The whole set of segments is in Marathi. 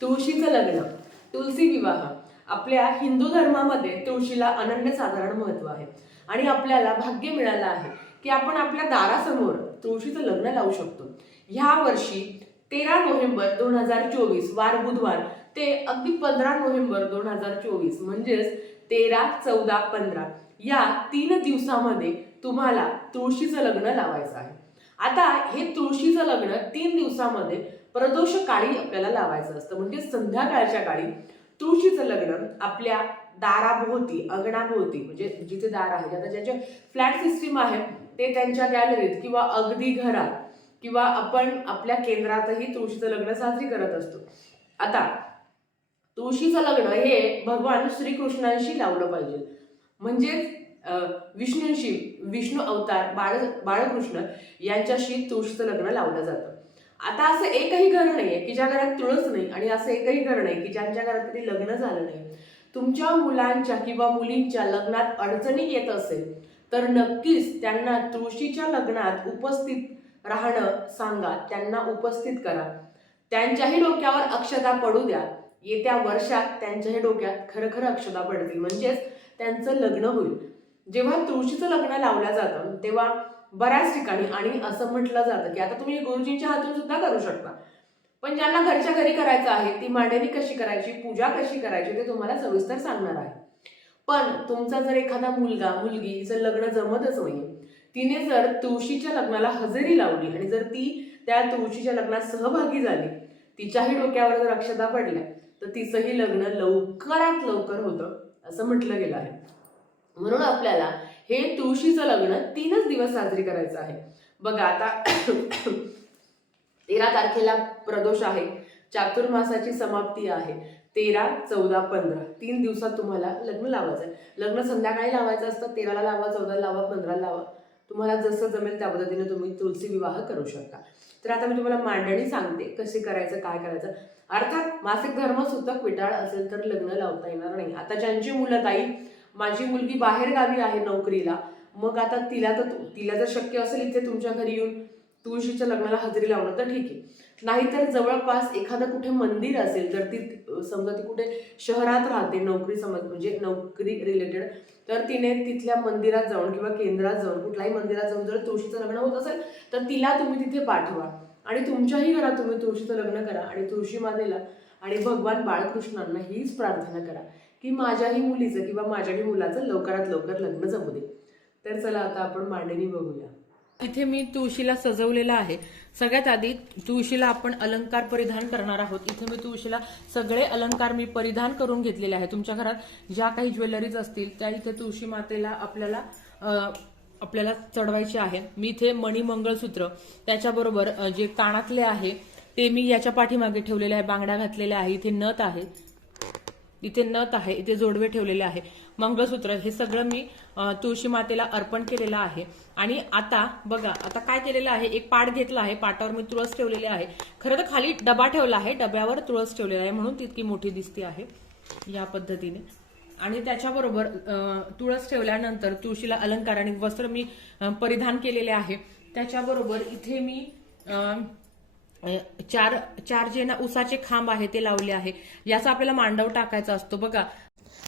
तुळशीचं लग्न, तुलसी विवाह. आपल्या हिंदू धर्मामध्ये तुळशीला अनन्यसाधारण महत्व आहे आणि आपल्याला भाग्य मिळालं आहे की आपण आपल्या दारासमोर तुळशीचं लग्न लावू शकतो. ह्या वर्षी 13 नोव्हेंबर 2024 वार बुधवार ते अगदी 15 नोव्हेंबर 2024 म्हणजेच 13, 14, 15 या 3 दिवसामध्ये तुम्हाला तुळशीचं लग्न लावायचं आहे. आता हे तुळशीचं लग्न 3 दिवसामध्ये प्रदोष काळी आपल्याला लावायचं असतं, म्हणजे संध्याकाळच्या काळी तुळशीचं लग्न आपल्या दाराभोवती, अंगणाभोवती, म्हणजे जिथे दार आहे, आता ज्याचे फ्लॅट सिस्टीम आहे ते त्यांच्या गॅलरीत किंवा अगदी घरात किंवा आपण आपल्या केंद्रातही तुळशीचं लग्न साजरी करत असतो. आता तुळशीचं लग्न हे भगवान श्रीकृष्णांशी लावलं पाहिजे, म्हणजेच विष्णूंशी, विष्णू अवतार बाळकृष्ण यांच्याशी तुळशीचं लग्न लावलं जातं. आता असं एकही घर नाहीये की ज्या घरात तुळस नाही, आणि असं एकही घर नाही की ज्यांच्या घरात कधी लग्न झालं नाही. तुमच्या मुलांच्या किंवा मुलींच्या लग्नात अडचणी येत असेल तर नक्कीच त्यांना तुळशीच्या लग्नात उपस्थित राहणं सांगा, त्यांना उपस्थित करा. त्यांच्याही डोक्यावर अक्षता पडू द्या. येत्या वर्षात त्यांच्याही डोक्यात खरं खरं अक्षता पडतील, म्हणजेच त्यांचं लग्न होईल. जेव्हा तुळशीचं लग्न लावलं जातं तेव्हा बऱ्याच ठिकाणी, आणि असं म्हटलं जातं की आता तुम्ही गुरुजींच्या हातून सुद्धा करू शकता, पण ज्यांना घरच्या घरी करायचं आहे ती मांडणी कशी करायची, पूजा कशी करायची ते तुम्हाला सविस्तर सांगणार आहे. पण तुमचा जर एखादा मुलगा मुलगी हिचं लग्न जमतच नाही, तिने जर तुळशीच्या लग्नाला हजेरी लावली आणि जर ती त्या तुळशीच्या लग्नात सहभागी झाली, तिच्याही डोक्यावर जर अक्षता पडल्या तर तिचंही लग्न लवकरात लवकर होतं असं म्हटलं गेलं आहे. म्हणून आपल्याला हे तुळशीचं लग्न 3च दिवस साजरी करायचं आहे. बघा आता 13 तारखेला प्रदोष आहे, चातुर्मासाची समाप्ती आहे. 13, 14, 15 3 दिवसात तुम्हाला लग्न लावायचं आहे. लग्न संध्याकाळी लावायचं असतं. 13ला लावा, 14ला लावा, 15ला लावा, तुम्हाला जसं जमेल त्या पद्धतीने तुम्ही तुलसी विवाह करू शकता. तर आता मी तुम्हाला मांडणी सांगते कशी करायचं, काय करायचं. अर्थात मासिक धर्म सुतक विटाळ असेल तर लग्न लावता येणार नाही. आता ज्यांची मुलं, ताई माझी मुलगी बाहेर गावी आहे नोकरीला, मग आता तिला जर शक्य असेल इथे तुमच्या घरी येऊन तुळशीच्या लग्नाला हजेरी लावणं तर ठीक आहे. नाहीतर जवळपास एखादं कुठे मंदिर असेल, तर ती समजा ती कुठे शहरात राहते नोकरी म्हणजे नोकरी रिलेटेड, तर तिने तिथल्या मंदिरात जाऊन किंवा केंद्रात जाऊन, कुठल्याही मंदिरात जाऊन जर तुळशीचं लग्न होत असेल तर तिला तुम्ही तिथे पाठवा आणि तुमच्याही घरात तुम्ही तुळशीचं लग्न करा आणि तुळशी मातेला आणि भगवान बाळकृष्णांना हीच प्रार्थना करा की माझ्याही मुलीचं किंवा माझ्याही मुलाचं लवकरात लवकर लग्न जमू दे. तर चला आता आपण मांडणी बघूया. इथे मी तुळशीला सजवलेलं आहे. सगळ्यात आधी तुळशीला आपण अलंकार परिधान करणार आहोत. इथे मी तुळशीला सगळे अलंकार मी परिधान करून घेतलेले आहे. तुमच्या घरात ज्या काही ज्वेलरीज असतील त्या इथे तुळशी मातेला आपल्याला चढवायचे आहे. मी इथे मणी मंगळसूत्र, त्याच्याबरोबर जे कानातले आहे ते मी याच्या पाठीमागे ठेवलेले आहे. बांगड्या घातलेल्या आहे. इथे नथ आहे, इथे जोडवे ठेवलेले आहे, मंगळसूत्र, हे सगळं मी तुळशी मातेला अर्पण केलेलं आहे. आणि आता बघा, आता काय केलेलं आहे, एक पाट घेतला आहे, पाटावर मी तुळस ठेवलेली आहे. खरं तर खाली डबा ठेवला आहे, डब्यावर तुळस ठेवलेला आहे म्हणून तितकी मोठी दिसते आहे या पद्धतीने. आणि त्याच्याबरोबर तुळस ठेवल्यानंतर तुळशीला अलंकार आणि वस्त्र मी परिधान केलेले आहे. त्याच्याबरोबर इथे मी चार जे ना उसाचे खांब आहे ते लावले आहे. याचा आपल्याला मांडव टाकायचा असतो. बघा,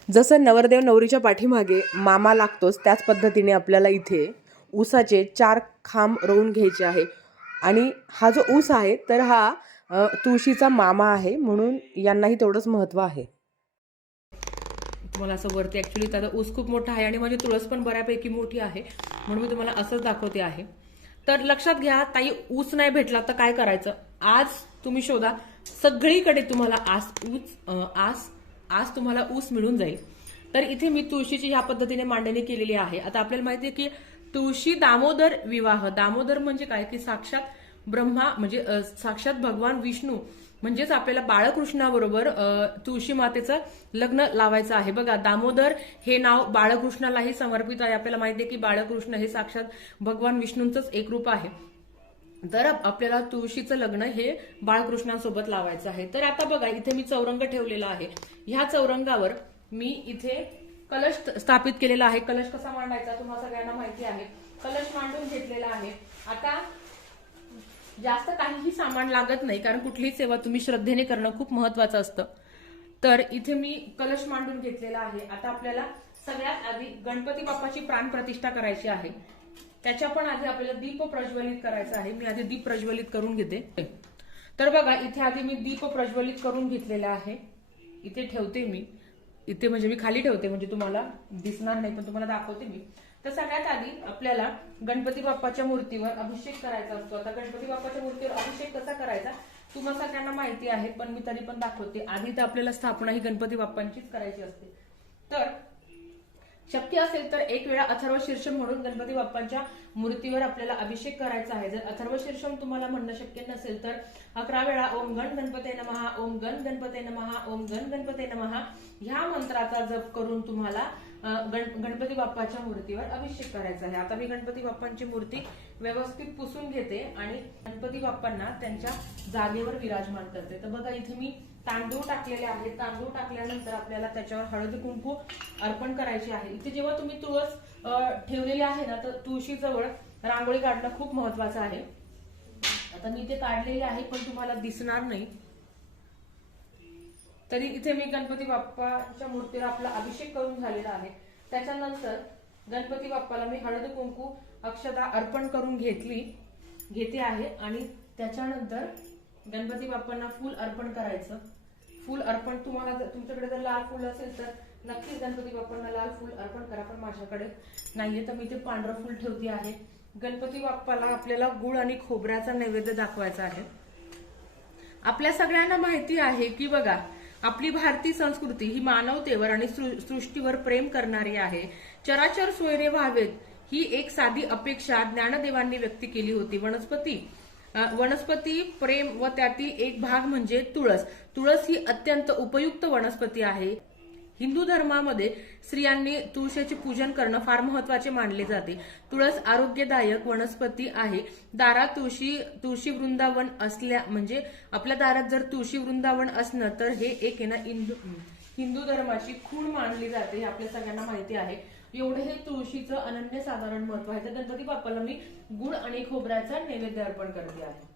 जसं नवरदेव नवरीच्या पाठीमागे मामा लागतोच त्याच पद्धतीने आपल्याला इथे ऊसाचे 4 खांब रोवून घ्यायचे आहे. आणि हा जो ऊस आहे तर हा तुळशीचा मामा आहे, म्हणून यांनाही तेवढंच महत्व आहे. तुम्हाला असं वरती ऍक्च्युली त्याचा ऊस खूप मोठा आहे आणि माझी तुळस पण बऱ्यापैकी मोठी आहे, म्हणून मी तुम्हाला असंच दाखवते आहे. तर लक्षात घ्या, ताई ऊस नाही भेटला तर काय करायचं, आज तुम्ही शोधा, सगळीकडे तुम्हाला आज तुम्हाला ऊस मिळून जाईल. तर इथे मी तुळशीची ह्या पद्धतीने मांडणी केलेली आहे. आता आपल्याला माहिती आहे की तुळशी दामोदर विवाह, दामोदर म्हणजे काय की साक्षात ब्रह्मा म्हणजे साक्षात भगवान विष्णू म्हणजेच आपल्याला बाळकृष्णाबरोबर तुळशी मातेचं लग्न लावायचं आहे. बघा, दामोदर हे नाव बाळकृष्णालाही समर्पित आहे. आपल्याला माहिती आहे की बाळकृष्ण हे साक्षात भगवान विष्णूंचंच एक रूप आहे. तर आपल्याला तुळशीचं लग्न हे बाळकृष्णांसोबत लावायचं आहे. तर आता बघा, इथे मी चौरंग ठेवलेला आहे. ह्या चौरंगावर मी इथे कलश स्थापित केलेला आहे. कलश कसा मांडायचा तुम्हाला सगळ्यांना माहिती आहे. कलश मांडून घेतलेला आहे. आता जास्त काहीही सामान लागत नाही, कारण कुठलीही सेवा तुम्ही श्रद्धेने करणं खूप महत्वाचं असतं. तर इथे मी कलश मांडून घेतलेला आहे. आता आपल्याला सगळ्यात आधी गणपती बाप्पाची प्राणप्रतिष्ठा करायची आहे. त्याच्या पण आधी आपल्याला दीप प्रज्वलित करायचा आहे. मी आधी दीप प्रज्वलित करून घेते. तर बघा, इथे आधी मी दीप प्रज्वलित करून घेतलेला आहे. इथे ठेवते मी, इथे म्हणजे मी खाली ठेवते, म्हणजे तुम्हाला दिसणार नाही पण तुम्हाला दाखवते मी. तर सगळ्यात आधी आपल्याला गणपती बाप्पाच्या मूर्तीवर अभिषेक करायचा असतो. आता गणपती बाप्पाच्या मूर्तीवर अभिषेक कसा करायचा तुम्हाला सगळ्यांना माहिती आहे, पण मी तरी पण दाखवते. आधी तर आपल्याला स्थापना ही गणपती बाप्पांचीच करायची असते. तर शक्य असेल तर एक वेळा अथर्व शीर्षम म्हणून गणपती बाप्पांच्या मूर्तीवर आपल्याला अभिषेक करायचा आहे. जर अथर्व शीर्षम तुम्हाला म्हणणं शक्य नसेल तर 11 वेळा ओम गण गणपते नमः, ओम गण गणपते नमः, ओम गण गणपते नमः ह्या मंत्राचा जप करून तुम्हाला गणपती बाप्पाच्या मूर्तीवर अभिषेक करायचा आहे. आता मी गणपती बाप्पांची मूर्ती व्यवस्थित पुसून घेते आणि गणपती बाप्पांना त्यांच्या जागेवर विराजमान करते. तर बघा, इथे मी तांदूळ टाकलेले आहेत. तांदूळ टाकल्यानंतर आपल्याला त्याच्यावर हळद कुंकू अर्पण करायची आहे. इथे जेव्हा तुम्ही तुळस ठेवलेली आहे ना, तर तुळशीजवळ रांगोळी काढणं खूप महत्वाचं आहे. आता मी ते काढलेले आहे पण तुम्हाला दिसणार नाही. तरी इथे मी गणपती बाप्पाच्या मूर्तीवर आपला अभिषेक करून झालेला आहे. त्याच्यानंतर गणपती बाप्पाला मी हळद कुंकू अक्षता अर्पण करून घेते आहे आणि त्याच्यानंतर गणपती बाप्पांना फूल अर्पण करायचं. फूल अर्पण तुम्हाला तुमच्याकडे जर लाल फूल असेल तर नक्कीच गणपती बाप्पांना लाल फूल अर्पण करा, पण माझ्याकडे नाहीये तर मी ते पांढरं फूल ठेवते आहे. गणपती बाप्पाला आपल्याला गुळ आणि खोबऱ्याचा नैवेद्य दाखवायचा आहे. आपल्या सगळ्यांना माहिती आहे की बघा, आपली भारतीय संस्कृती ही मानवतेवर आणि सृष्टीवर प्रेम करणारी आहे. चराचर सोयरे व्हावेत ही एक साधी अपेक्षा ज्ञानदेवांनी व्यक्त केली होती. वनस्पती प्रेम व त्यातील एक भाग म्हणजे तुळस. तुळस ही अत्यंत उपयुक्त वनस्पती आहे. हिंदू धर्मामध्ये स्त्रियांनी तुळशीचे पूजन करणं फार महत्वाचे मानले जाते. तुळस आरोग्यदायक वनस्पती आहे. दारात तुळशी वृंदावन असल्या म्हणजे आपल्या दारात जर तुळशी वृंदावन असणं तर हे एक आहे ना हिंदू धर्माची खूण मानली जाते. हे आपल्या सगळ्यांना माहिती आहे. एवढे हे तुळशीचं अनन्यसाधारण महत्व आहे. तर गणपती बाप्पाला मी गुळ आणि खोबऱ्याचा नैवेद्य अर्पण करते आहे.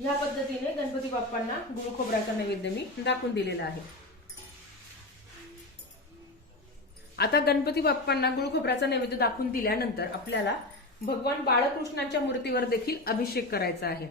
या पद्धतीने गणपती बाप्पांना गुळ खोबऱ्याचा नैवेद्य मी दाखवून दिलेला आहे. आता गणपती बाप्पांना गुळ खोबऱ्याचा नैवेद्य दाखवून दिल्यानंतर आपल्याला भगवान बाळकृष्णांच्या मूर्तीवर देखील अभिषेक करायचा आहे.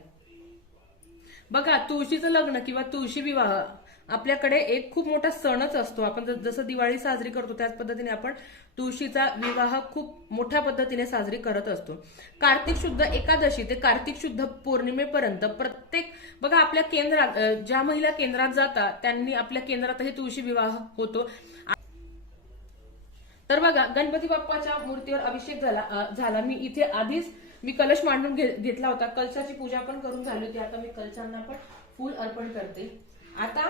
बघा, तुळशीचं लग्न किंवा तुळशी विवाह आपल्याकडे एक खूप मोठा सणच असतो. आपण जसं दिवाळी साजरी करतो त्याच पद्धतीने आपण तुळशीचा विवाह खूप मोठ्या पद्धतीने साजरी करत असतो. कार्तिक शुद्ध एकादशी ते कार्तिक शुद्ध पौर्णिमेपर्यंत प्रत्येक बघा आपल्या केंद्रात ज्या महिला केंद्रात जातात त्यांनी आपल्या केंद्रातही तुळशी विवाह होतो. तर बघा, गणपती बाप्पाच्या मूर्तीवर अभिषेक झाला. मी इथे आधीच कलश मांडून घेतला होता. कलशाची पूजा पण करून झाली होती. आता मी कलशांना पण फूल अर्पण करते. आता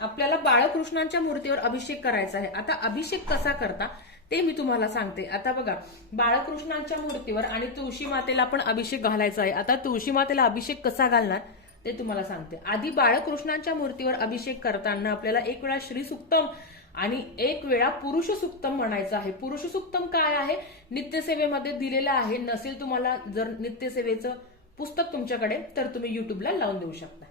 आपल्याला बाळकृष्णांच्या मूर्तीवर अभिषेक करायचा आहे. आता अभिषेक कसा करता ते मी तुम्हाला सांगते. आता बघा, बाळकृष्णांच्या मूर्तीवर आणि तुळशी मातेला पण अभिषेक घालायचा आहे. आता तुळशी मातेला अभिषेक कसा घालणार ते तुम्हाला सांगते. आधी बाळकृष्णांच्या मूर्तीवर अभिषेक करताना आपल्याला एक वेळा श्री सुक्तम आणि एक वेळा पुरुष सुक्तम म्हणायचं आहे. पुरुष सुक्तम काय आहे नित्यसेवेमध्ये दिलेलं आहे. नसेल तुम्हाला जर नित्यसेवेचं पुस्तक तुमच्याकडे तर तुम्ही युट्यूबला लावून देऊ शकता.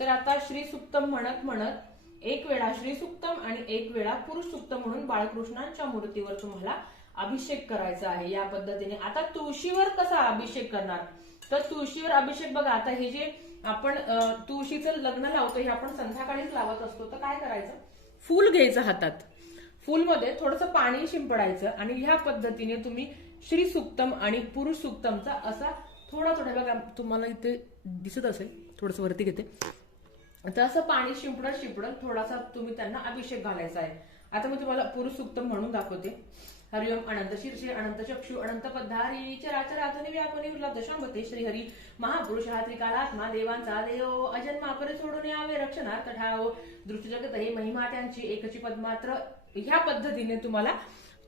तर आता श्री सुक्तम म्हणत एक वेळा श्री सुक्तम आणि एक वेळा पुरुष सुक्तम म्हणून बाळकृष्णांच्या मूर्तीवर तुम्हाला अभिषेक करायचा आहे. या पद्धतीने आता तुळशीवर कसा अभिषेक करणार तर तुळशीवर अभिषेक बघा, आता हे जे आपण तुळशीचं लग्न लावतो हे आपण संध्याकाळीच लावत असतो. तर काय करायचं, फूल घ्यायचं हातात, फूलमध्ये थोडंसं पाणी शिंपडायचं आणि ह्या पद्धतीने तुम्ही श्री सुक्तम आणि पुरुष सुक्तमचा असा थोडा बघा, तुम्हाला इथे दिसत असेल, थोडंसं वरती घेते, तर असं पाणी शिंपडत थोडासा तुम्ही त्यांना अभिषेक घालायचा आहे. आता मी तुम्हाला पुरुष सुक्तम म्हणून दाखवते. हरिओम अनंत शीर्षे अनंत चक्षु अनंत पद्धारी चराचरातनी व्यापनी उल्लाद दशांबते श्रीहरी महापुरुष हा त्रिकालात्मा देवांचा देव अजन्मा परे सोडून यावे रक्षणार्थ ठाव दृष्टी जगत हे महिमा त्यांची एकची पद्मात्र. ह्या पद्धतीने तुम्हाला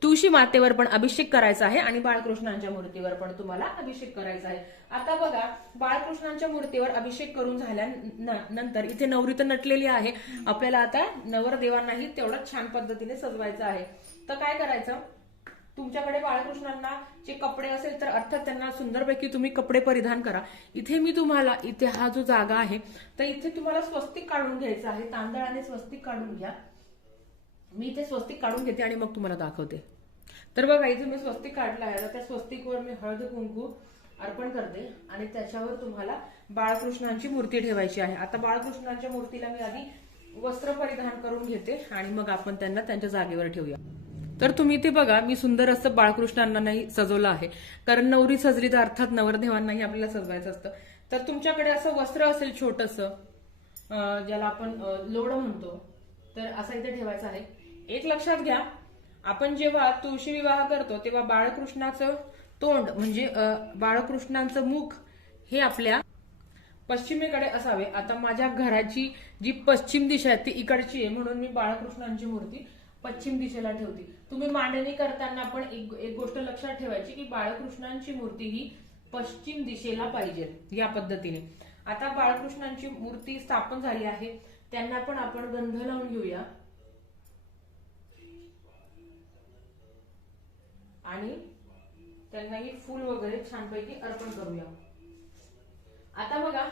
तुळशी मातेवर पण अभिषेक करायचा आहे आणि बाळकृष्णांच्या मूर्तीवर पण तुम्हाला अभिषेक करायचा आहे. आता बघा, बाळकृष्णांच्या मूर्तीवर अभिषेक करून झाल्यानंतर इथे नवरी तर नटलेली आहे. आपल्याला आता नवरदेवांनाही तेवढंच छान पद्धतीने सजवायचं आहे. तर काय करायचं, तुमच्याकडे बाळकृष्णांना जे कपडे असेल तर अर्थात त्यांना सुंदरपैकी तुम्ही कपडे परिधान करा. इथे मी तुम्हाला, इथे हा जो जागा आहे तर इथे तुम्हाला स्वस्तिक काढून घ्यायचं आहे. तांदळाने स्वस्तिक काढून घ्या. मी इथे स्वस्तिक काढून घेते आणि मग तुम्हाला दाखवते. तर बघा इथे मी स्वस्तिक काढलं आहे. आता त्या स्वस्तिकवर मी हळद कुंकू अर्पण करते आणि त्याच्यावर तुम्हाला बाळकृष्णांची मूर्ती ठेवायची आहे. आता बाळकृष्णांच्या मूर्तीला मी आधी वस्त्र परिधान करून घेते आणि मग आपण त्यांना त्यांच्या जागेवर ठेवूया. तर तुम्ही इथे बघा, मी सुंदर असं बाळकृष्णांनाही सजवलं आहे. कारण नवरी सजली तर अर्थात नवरदेवांनाही आपल्याला सजवायचं असतं. तर तुमच्याकडे असं वस्त्र असेल छोटंसं, ज्याला आपण लोडं म्हणतो, तर असं इथे ठेवायचं आहे. एक लक्षात घ्या, आपण जेव्हा तुळशी विवाह करतो तेव्हा बाळकृष्णाचं तोंड म्हणजे बाळकृष्णांचं मुख हे आपल्या पश्चिमेकडे असावे. आता माझ्या घराची जी पश्चिम दिशा आहे ती इकडची आहे, म्हणून मी बाळकृष्णांची मूर्ती पश्चिम दिशेला ठेवते. तुम्ही मांडणी करताना पण एक गोष्ट लक्षात ठेवायची की बाळकृष्णांची मूर्ती ही पश्चिम दिशेला पाहिजे, या पद्धतीने. आता बाळकृष्णांची मूर्ती स्थापन झाली आहे, त्यांना पण आपण गंध लावून घेऊया आणि त्यांनाही फूल वगैरे छानपैकी अर्पण करूया. आता बघा,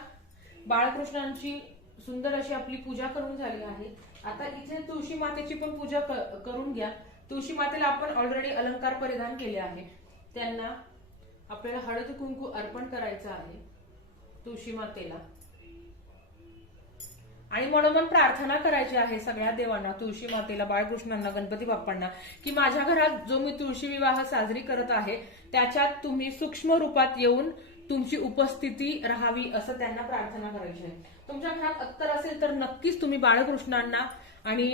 बाळकृष्णांची सुंदर अशी आपली पूजा करून झाली आहे. आता इथे तुळशी मातेची पण पूजा करून घ्या. तुळशी मातेला आपण ऑलरेडी अलंकार परिधान केले आहे. त्यांना आपल्याला हळद कुंकू अर्पण करायचं आहे तुळशी मातेला आणि म्हणून प्रार्थना करायची आहे सगळ्या देवांना, तुळशी मातेला, बाळकृष्णांना, गणपती बाप्पांना, की माझ्या घरात जो मी तुळशी विवाह साजरी करत आहे त्याच्यात तुम्ही सूक्ष्म रूपात येऊन तुमची उपस्थिती राहावी, असं त्यांना प्रार्थना करायची आहे. तुमच्या घरात अत्तर असेल तर नक्कीच तुम्ही बाळकृष्णांना आणि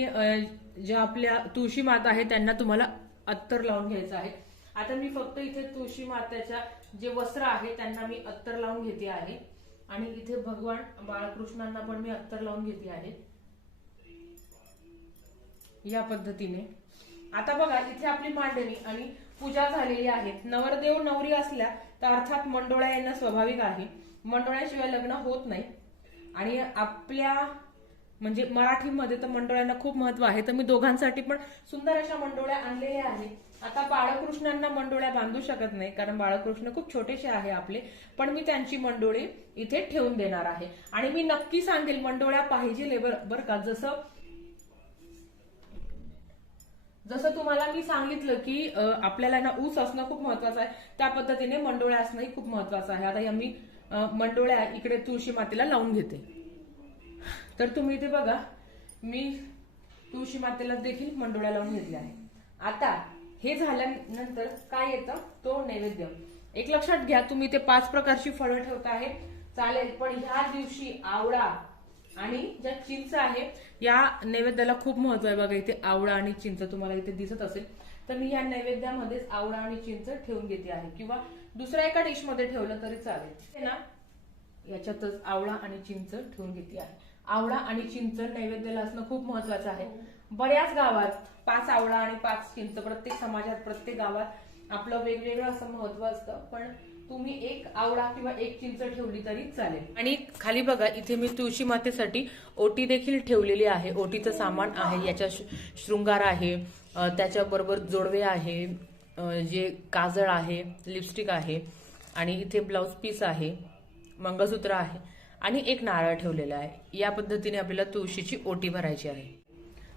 ज्या आपल्या तुळशी माता आहे त्यांना तुम्हाला अत्तर लावून घ्यायचं आहे. आता मी फक्त इथे तुळशी मातेच्या जे वस्त्र आहे त्यांना मी अत्तर लावून घेते आहे आणि इथे भगवान बाळकृष्णांना पण मी अत्तर लावून घेते आहे, या पद्धतीने. आता बघा, इथे आपली मांडणी आणि पूजा झालेली आहे. नवरदेव नवरी असल्या तर अर्थात मंडोळ्या येणं स्वाभाविक आहे. मंडोळ्याशिवाय लग्न होत नाही आणि आपल्या म्हणजे मराठीमध्ये तर मंडोळ्यांना खूप महत्व आहे. तर मी दोघांसाठी पण सुंदर अशा मंडोळ्या आणलेल्या आहेत. आता बाळकृष्णांना मंडोळ्या बांधू शकत नाही कारण बाळकृष्ण खूप छोटेसे आहे आपले, पण मी त्यांची मंडोळी इथे ठेवून देणार आहे. आणि मी नक्की सांगेल मंडोळ्या पाहिजे बरं का. जसं तुम्हाला मी सांगितलं की आपल्याला ना ऊस असणं खूप महत्वाचं आहे, त्या पद्धतीने मंडोळ्या असणंही खूप महत्वाचं आहे. आता या मी मंडोळ्या इकडे तुळशी मातेला लावून घेते. तर तुम्ही इथे बघा, मी तुळशी मातेला देखील मंडोळ्या लावून घेतल्या आहे. आता हे झाल्यानंतर काय येतं, तो नैवेद्य. एक लक्षात घ्या, तुम्ही इथे 5 प्रकारची फळं ठेवता आहे चालेल, पण ह्या दिवशी आवळा आणि ज्या चिंच आहे या नैवेद्याला खूप महत्व आहे. बघा इथे आवळा आणि चिंच तुम्हाला इथे दिसत असेल, तर मी या नैवेद्यामध्येच आवळा आणि चिंच ठेवून घेते आहे, किंवा दुसऱ्या एका डिश मध्ये ठेवलं तरी चालेल ना. याच्यातच आवळा आणि चिंच ठेवून घेते आहे. आवळा आणि चिंच नैवेद्याला असणं खूप महत्वाचं आहे. बऱ्याच गावात 5 आवळा आणि 5 चिंच, प्रत्येक समाजात प्रत्येक गावात आपलं वेगवेगळं असं महत्व असतं, पण तुम्ही एक आवळा किंवा एक चिंच ठेवली तरी चालेल. आणि खाली बघा, इथे मी तुळशी मातेसाठी ओटी देखील ठेवलेली आहे. ओटीचं सामान आहे, याच्या शृंगार आहे, त्याच्याबरोबर जोडवे आहे, जे काजळ आहे, लिपस्टिक आहे आणि इथे ब्लाउज पीस आहे, मंगळसूत्र आहे आणि एक नारळ ठेवलेला आहे. या पद्धतीने आपल्याला तुळशीची ओटी भरायची आहे.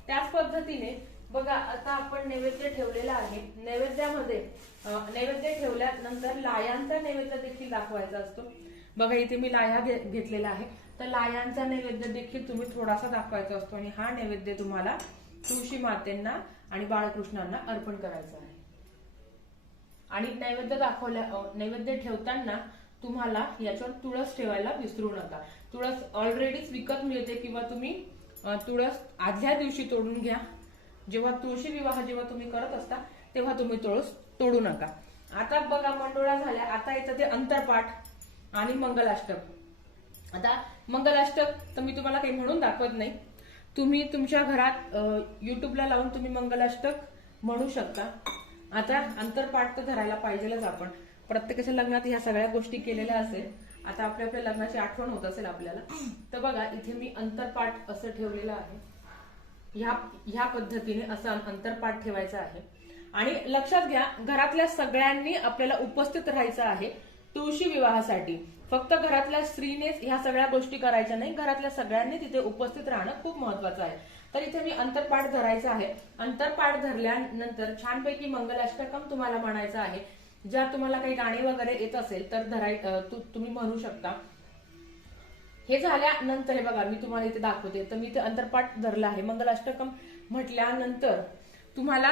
त्याच पद्धतीने बघा, आता आपण नैवेद्य ठेवलेला आहे. नैवेद्यामध्ये नैवेद्य ठेवल्यानंतर लायांचा नैवेद्य देखील दाखवायचा असतो. बघा इथे मी लाया घेतलेला आहे, तर लायांचा नैवेद्य देखील तुम्ही थोडासा दाखवायचा असतो आणि हा नैवेद्य तुम्हाला तुळशी मातेंना आणि बाळकृष्णांना अर्पण करायचा आहे. आणि नैवेद्य ठेवताना तुम्हाला याच्यावर तुळस ठेवायला विसरू नका. तुळस ऑलरेडीच विकत मिळते किंवा तुम्ही तुळस आदल्या दिवशी तोडून घ्या. जेव्हा तुळशी विवाह जेव्हा तुम्ही करत असता तेव्हा तुम्ही तुळस तोडू नका. आता बघा, मंडोळ्या झाल्या. आता येतं ते अंतरपाठ आणि मंगलाष्टक. आता मंगलाष्टक तर मी तुम्हाला काही म्हणून दाखवत नाही, तुम्ही तुमच्या घरात युट्यूबला लावून तुम्ही मंगलाष्टक म्हणू शकता. आता अंतरपाठ तर धरायला पाहिजेलच. आपण प्रत्येकाच्या लग्नात ह्या सगळ्या गोष्टी केलेल्या असेल. आता आपल्या लग्नाची आठवण होत असेल आपल्याला, तर बघा इथे मी अंतरपाठ असं ठेवलेलं आहे. ह्या पद्धतीने असं अंतरपाठ ठेवायचं आहे. आणि लक्षात घ्या, घरातल्या सगळ्यांनी आपल्याला उपस्थित राहायचं आहे तुळशी विवाहासाठी. फक्त घरातल्या स्त्रीनेच ह्या सगळ्या गोष्टी करायच्या नाही, घरातल्या सगळ्यांनी तिथे उपस्थित राहणं खूप महत्वाचं आहे. तर इथे मी अंतरपाठ धरायचं आहे. अंतरपाठ धरल्यानंतर छानपैकी मंगलाष्टकम तुम्हाला म्हणायचं आहे. ज्या तुम्हाला काही गाणी वगैरे येत असेल तर तुम्ही म्हणू शकता. हे झाल्यानंतर हे बघा, मी तुम्हाला इथे दाखवते. तर मी इथे अंतरपाठ धरला आहे. मंगलाष्टकम म्हटल्यानंतर तुम्हाला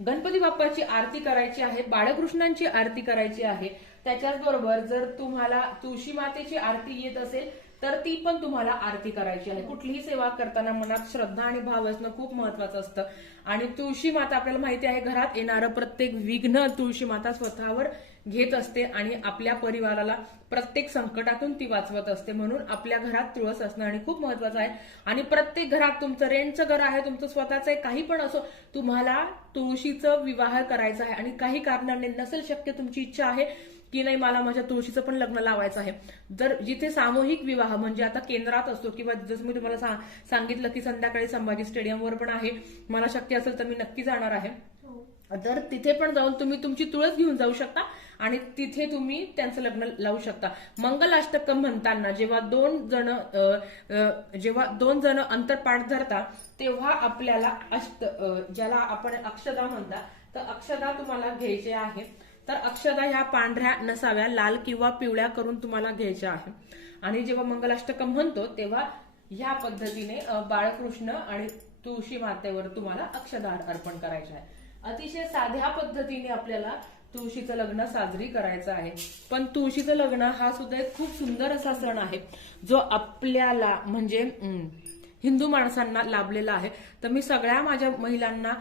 गणपती बाप्पाची आरती करायची आहे, बाळकृष्णांची आरती करायची आहे. त्याच्याचबरोबर जर तुम्हाला तुळशी मातेची आरती येत असेल तर ती पण तुम्हाला आरती करायची आहे. कुठलीही सेवा करताना मनात श्रद्धा आणि भाव असणं खूप महत्वाचं असतं. आणि तुळशी माता आपल्याला माहिती आहे, घरात येणारं प्रत्येक विघ्न तुळशी माता स्वतःवर घेत असते आणि आपल्या परिवाराला प्रत्येक संकटातून ती वाचवत असते. म्हणून आपल्या घरात तुळस असणं आणि खूप महत्वाचं आहे. आणि प्रत्येक घरात, तुमचं रेंटचं घर आहे, तुमचं स्वतःचं आहे, काही पण असो, तुम्हाला तुळशीचं विवाह करायचा आहे. आणि काही कारणाने नसेल शक्य, तुमची इच्छा आहे की नाही मला माझ्या तुळशीचं पण लग्न लावायचं आहे, जर जिथे सामूहिक विवाह म्हणजे आता केंद्रात असतो किंवा जसं मी तुम्हाला सांगितलं की संध्याकाळी संभाजी स्टेडियमवर पण आहे, मला शक्य असेल तर मी नक्की जाणार आहे. तर तिथे पण जाऊन तुम्ही तुमची तुळस घेऊन जाऊ शकता आणि तिथे तुम्ही त्यांचं लग्न लावू शकता. मंगलाष्टकम म्हणताना जेव्हा दोन जण अंतरपाठ धरतात तेव्हा आपल्याला ज्याला आपण अक्षदा म्हणतात, तर अक्षदा तुम्हाला घ्यायचे आहे. तर अक्षदा ह्या पांढऱ्या नसाव्या, लाल किंवा पिवळ्या करून तुम्हाला घ्यायच्या आहे. आणि जेव्हा मंगलाष्टकम म्हणतो तेव्हा ह्या पद्धतीने बाळकृष्ण आणि तुळशी मातेवर तुम्हाला अक्षदा अर्पण करायचे आहे. अतिशय साध्या पद्धतीने आपल्याला तुळशीचं लग्न साजरी करायचं आहे. पण तुळशीचं लग्न हा सुद्धा एक खूप सुंदर असा सण आहे जो आपल्याला म्हणजे हिंदू माणसांना लाभलेला आहे. तर मी सगळ्या माझ्या महिलांना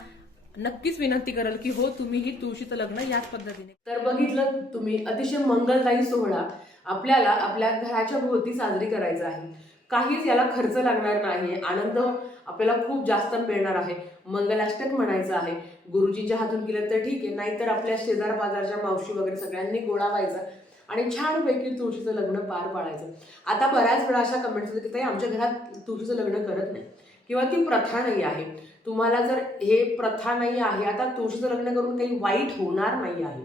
नक्कीच विनंती करेल की हो, तुम्ही ही तुळशीचं लग्न याच पद्धतीने. तर बघितलं तुम्ही, अतिशय मंगलदायी सोहळा आपल्याला आपल्या घराच्या भोवती साजरी करायचा आहे. काहीच याला खर्च लागणार नाही, आनंद आपल्याला खूप जास्त मिळणार आहे. मंगलाष्टक म्हणायचं आहे, गुरुजींच्या हातून केलं तर ठीक आहे, नाहीतर आपल्या शेजार बाजारच्या मावशी वगैरे सगळ्यांनी गोळा व्हायचा आणि छानपैकी तुळशीचं लग्न पार पाडायचं. आता बऱ्याच वेळा अशा कमेंट्स होते की ताई आमच्या घरात तुळशीचं लग्न करत नाही किंवा ती प्रथा नाही आहे. तुम्हाला जर हे प्रथा नाही आहे, आता तुळशीचं लग्न करून काही वाईट होणार नाही आहे.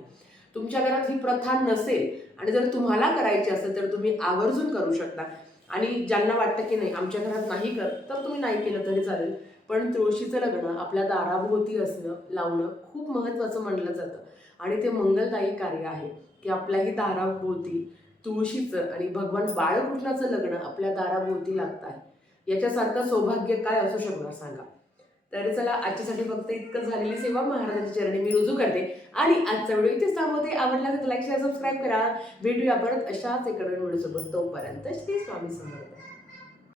तुमच्या घरात ही प्रथा नसेल आणि जर तुम्हाला करायची असेल तर तुम्ही आवर्जून करू शकता. आणि ज्यांना वाटतं की नाही आमच्या घरात नाही करत, तर तुम्ही नाही केलं तरी चालेल. पण तुळशीचं लग्न आपल्या दाराभोवती असणं, लावणं खूप महत्त्वाचं मानलं जातं. आणि ते मंगलदायी कार्य आहे की आपल्याही दाराभोवती तुळशीचं आणि भगवान बाळकृष्णाचं लग्न आपल्या दाराभोवती लागत आहे. याच्यासारखं सौभाग्य काय असू शकणार सांगा. तर चला, आजच्यासाठी फक्त इतकं झालेली सेवा महाराजांच्या चरणी मी रुजू करते आणि आजचा व्हिडिओ इथेच थांबवते. आवडला तर लाईक शेअर सबस्क्राईब करा. भेटूया परत अशाच एका व्हिडिओसोबत. तोपर्यंत श्री स्वामी समर्थ.